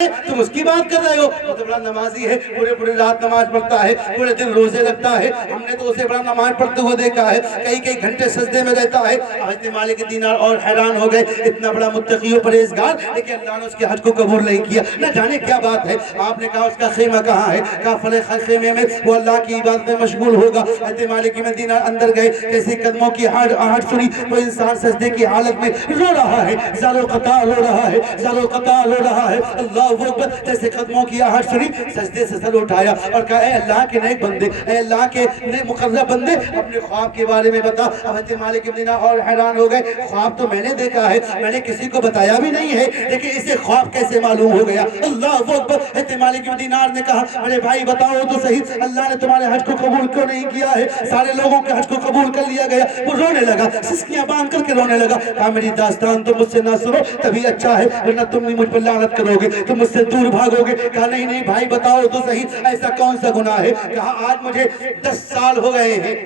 تم اس کی بات کر رہے ہو؟ وہ تو بڑا نمازی ہے، پورے پورے رات نماز پڑھتا ہے، پورے دن روزے رکھتا ہے، ہم نے تو اسے بڑا نماز پڑھتے ہوئے دیکھا ہے، کئی کئی گھنٹے سجدے میں رہتا ہے۔ حضرت مالک دینار اور حیران ہو گئے، اتنا بڑا متقی و پرہیزگار، لیکن اللہ نے اس کے حج کو قبول نہیں کیا۔ نہ جانے کیا بات ہے۔ آپ نے کہا اس کا خیمہ کہاں ہے؟ کہا فلاں خیمے میں، وہ اللہ کی عبادت میں مشغول ہوگا۔ حضرت مالک دینار اندر گئے، جیسے قدموں کی آہٹ سنی، وہ انسان سجدے کی حالت میں رو رہا ہے، زار و قطع رو رہا ہے، زار و قطع رو رہا ہے۔ اللہ اکبر، جیسے قدموں کی آہٹ سنی، سجدے سے سر اٹھایا اور کہا اے اللہ کے نیک بندے، اے اللہ کے مقرب بندے، اپنے خواب کے بارے میں بتا۔ حضرت مالک بن دینار اور حیران ہو گئے، خواب تو میں نے دیکھا ہے، میں نے کسی کو بتایا بھی نہیں ہے، لیکن اسے خواب کیسے معلوم ہو گیا؟ اللہ اکبر۔ حضرت مالک بن دینار نے کہا میرے بھائی بتاؤ تو صحیح، اللہ نے تمہارے حج کو قبول کیوں نہیں کیا ہے؟ سارے لوگوں کے حج کو قبول کر لیا گیا۔ وہ رونے لگا، سسکیاں باندھ کر کے رونے لگا، کہا میری داستان تو مجھ سے نہ سنو تبھی اچھا ہے، ورنہ تم بھی مجھ پر لعنت کرو گے، تم مجھ سے دور بھاگو گے۔ کہا نہیں نہیں بھائی بتاؤ تو صحیح، ایسا کون سا گناہ ہے؟ کہا آج مجھے 10 سال ہو گئے ہیں،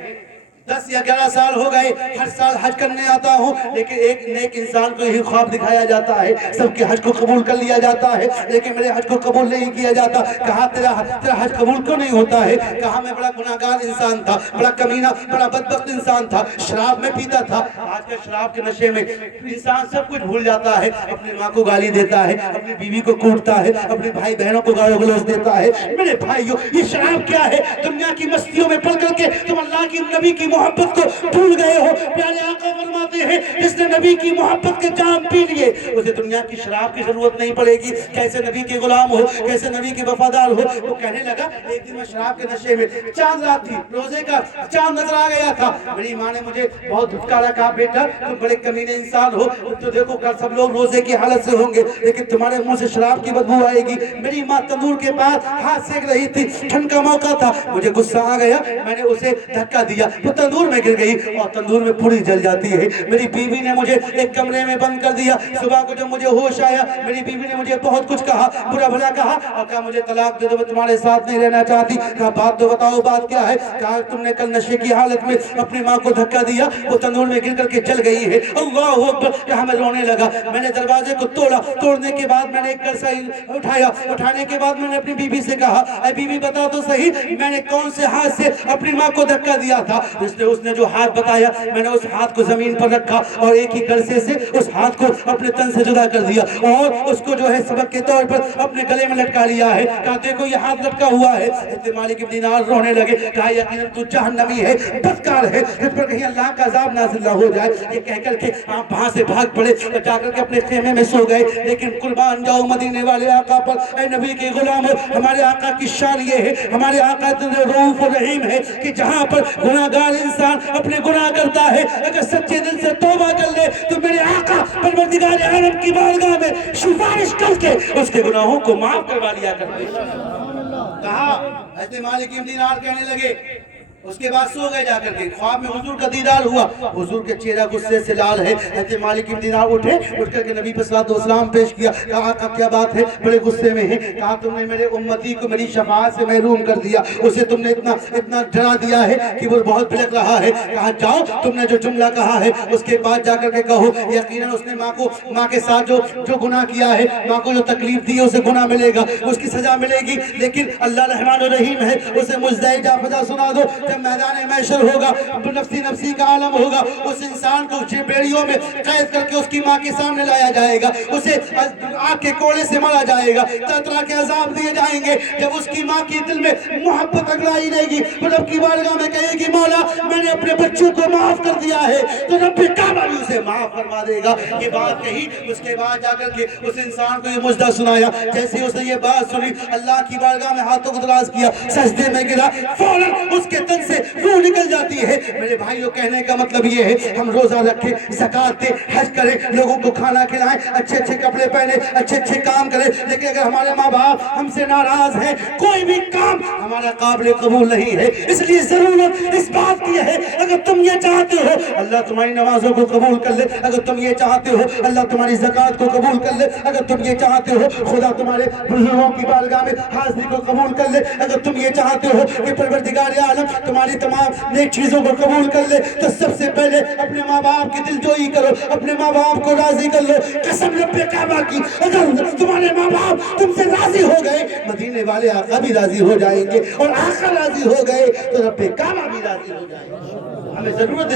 10 یا 11 سال ہو گئے، ہر سال حج کرنے آتا ہوں، لیکن ایک نیک انسان کو یہی خواب دکھایا جاتا ہے، سب کے حج کو قبول کر لیا جاتا ہے، لیکن میرے حج کو قبول نہیں کیا جاتا۔ کہا تیرا حج قبول کیوں نہیں ہوتا ہے؟ کہا میں بڑا گناہگار انسان تھا، بڑا کمینہ، بڑا بدبخت انسان تھا، شراب میں پیتا تھا۔ آج کل شراب کے نشے میں انسان سب کچھ بھول جاتا ہے، اپنی ماں کو گالی دیتا ہے، اپنی بیوی کو کوٹتا ہے، اپنے بھائی بہنوں کو گالی گلوچ دیتا ہے۔ میرے بھائیو یہ شراب کیا ہے؟ دنیا کی مستیوں میں پڑ کر کے تم اللہ کی نبی کی محبت کو بھول گئے ہو۔ پیارے آقا فرماتے ہیں جس نے نبی کی محبت کے جام پی لیے اسے دنیا کی شراب کی ضرورت نہیں پڑے گی۔ کیسے نبی کے غلام ہو، کیسے نبی کے وفادار ہو۔ وہ کہنے لگا ایک دن میں شراب کے نشے میں، چاند رات تھی، روزے کا چاند نظر آ گیا تھا، میری ماں نے مجھے بہت دھتکارا، کہا بیٹا تم بڑے کمینے انسان ہو، تو دیکھو کل سب لوگ روزے کی حالت سے ہوں گے لیکن تمہارے منہ سے شراب کی بدبو آئے گی۔ میری ماں تندور کے پاس ہاتھ سیک رہی تھی، ٹھنڈ کا موقع تھا، مجھے غصہ آ گیا، میں نے اسے دھکا دیا، وہ تندور میں گر گئی اور تندور میں پوری جل جاتی ہے۔ میری بیوی نے مجھے ایک کمرے میں بند کر دیا، صبح کو جب مجھے ہوش آیا میری بیوی نے مجھے بہت کچھ کہا، برا بھلا کہا اور کہا مجھے طلاق دے دو، میں تمہارے ساتھ نہیں رہنا چاہتی۔ کہا بات تو بتاؤ بات کیا ہے؟ کہا تم نے کل نشے کی حالت میں اپنی ماں کو دھکا دیا، وہ تندور میں گر کر کے جل گئی ہے۔ اللہ اکبر۔ کہا میں رونے لگا، میں نے دروازے کو توڑا، توڑنے کے بعد میں نے ایک کرسا اٹھایا، اٹھانے کے بعد میں نے اپنی بیوی سے کہا اے بیوی بتا تو صحیح میں نے کون سے ہاتھ سے اپنی ماں کو دھکا دیا تھا؟ اس نے جو ہاتھ بتایا میں نے اس ہاتھ کو زمین پر رکھا اور ایک ہی کرسے سے اس ہاتھ کو اپنے تن سے جدا کر دیا اور اس کو جو ہے سبق کے طور پر اپنے گلے میں لٹکا لیا ہے۔ کہا دیکھو یہ ہاتھ لٹکا ہوا ہے۔ حضرت مالک بن دینار رونے لگے، کہا یقیناً تو جہنمی ہے، بدکار ہے، اس پر کہیں اللہ کا عذاب نازل نہ ہو جائے۔ یہ کہہ کر کے آپ وہاں سے بھاگ پڑے اور جا کر کے اپنے خیمے میں سو گئے۔ لیکن قربان جاؤ مدینے والے آقا پر، اے نبی کے غلاموں، ہمارے آقا کی شان یہ ہے، ہمارے آقا اتنے رؤوف و رحیم ہے کہ جہاں پر گناہگار انسان اپنے گناہ کرتا ہے اگر سچے دل سے توبہ کر لے تو میرے آقا پروردگار عالم کی بارگاہ میں سفارش کر کے اس کے گناہوں کو معاف کروا لیا کرتے۔ کہا حضرت مالک بن دینار کہنے لگے، اس کے بعد سو گئے جا کر کے، خواب میں حضور کا دیدار ہوا، حضور کے چہرہ غصے سے لال ہے۔ حضرت مالک بن دینار اٹھے، اٹھ کر کے نبی صلی اللہ علیہ وسلم پیش کیا، کہا آقا کیا بات ہے، بڑے غصے میں ہیں؟ کہا تم نے میرے امتی کو میری شفاعت سے محروم کر دیا، اسے تم نے اتنا ڈرا دیا ہے کہ وہ بہت بھڑک رہا ہے۔ کہا جاؤ تم نے جو جملہ کہا ہے اس کے بعد جا کر کے کہو یقیناً اس نے ماں کے ساتھ جو گناہ کیا ہے، ماں کو جو تکلیف دی ہے اسے گناہ ملے گا، اس کی سزا ملے گی، لیکن اللہ رحمان الرحیم ہے، اسے مجزۂ جافزہ سنا دو۔ جب میدان محشر ہوگا، نفسی نفسی کا عالم ہوگا، اس انسان کو بیڑیوں میں قید کر کے اس کی ماں کے سامنے لایا جائے گا، اسے آگ کے کوڑے سے مارا جائے گا، طرح طرح کے عذاب دیے جائیں گے۔ جب اس کی ماں کی دل میں محبت اگلائی رہے گی تو رب کی بارگاہ میں کہے گی مولا میں نے اپنے بچوں کو معاف کر دیا ہے، تو رب کعبہ بھی اسے معاف فرما دے گا۔ یہ بات کہی، اس کے بعد جا کر کے اس انسان کو یہ مجدہ سنایا۔ جیسے اس نے یہ بات سنی اللہ کی بارگاہ میں ہاتھوں کو دراز کیا، سجدے میں گرا، فوراً اس کے تن سے روح نکل جاتی ہے۔ میرے بھائیوں کہنے کا مطلب یہ ہے ہم روزہ رکھیں، زکوٰۃ دیں، حج کریں، لوگوں کو کھانا کھلائیں، اچھے اچھے کپڑے پہنیں، اچھے اچھے کام کریں، لیکن اگر ہمارے ماں باپ ہم سے ناراض ہیں کوئی بھی کام ہمارا قابل قبول نہیں ہے۔ اس لیے ضرورت اس بات کی ہے اگر تم یہ چاہتے ہو اللہ تمہاری نمازوں کو قبول کر لے، اگر تم یہ چاہتے ہو اللہ تمہاری زکوٰۃ کو قبول کر لے، اگر تم یہ چاہتے ہو خدا تمہارے بزرگوں کی بارگاہ میں حاضری کو قبول کر لے، اگر تم یہ چاہتے ہو کہ پروردگار عالم تمہاری تمام نیک چیزوں کو قبول کر لے تو سب سے پہلے اپنے ماں باپ کی دل جوئی کرو، اپنے ماں باپ کو راضی کر لو۔ قسم رب کعبہ کی، اگر تمہارے ماں باپ تم سے راضی ہو گئے، مدینے والے آقا بھی راضی ہو جائیں گے، اور آقا راضی ہو گئے تو رب کعبہ بھی راضی ہو جائے گا۔ ہمیں ضرورت ہے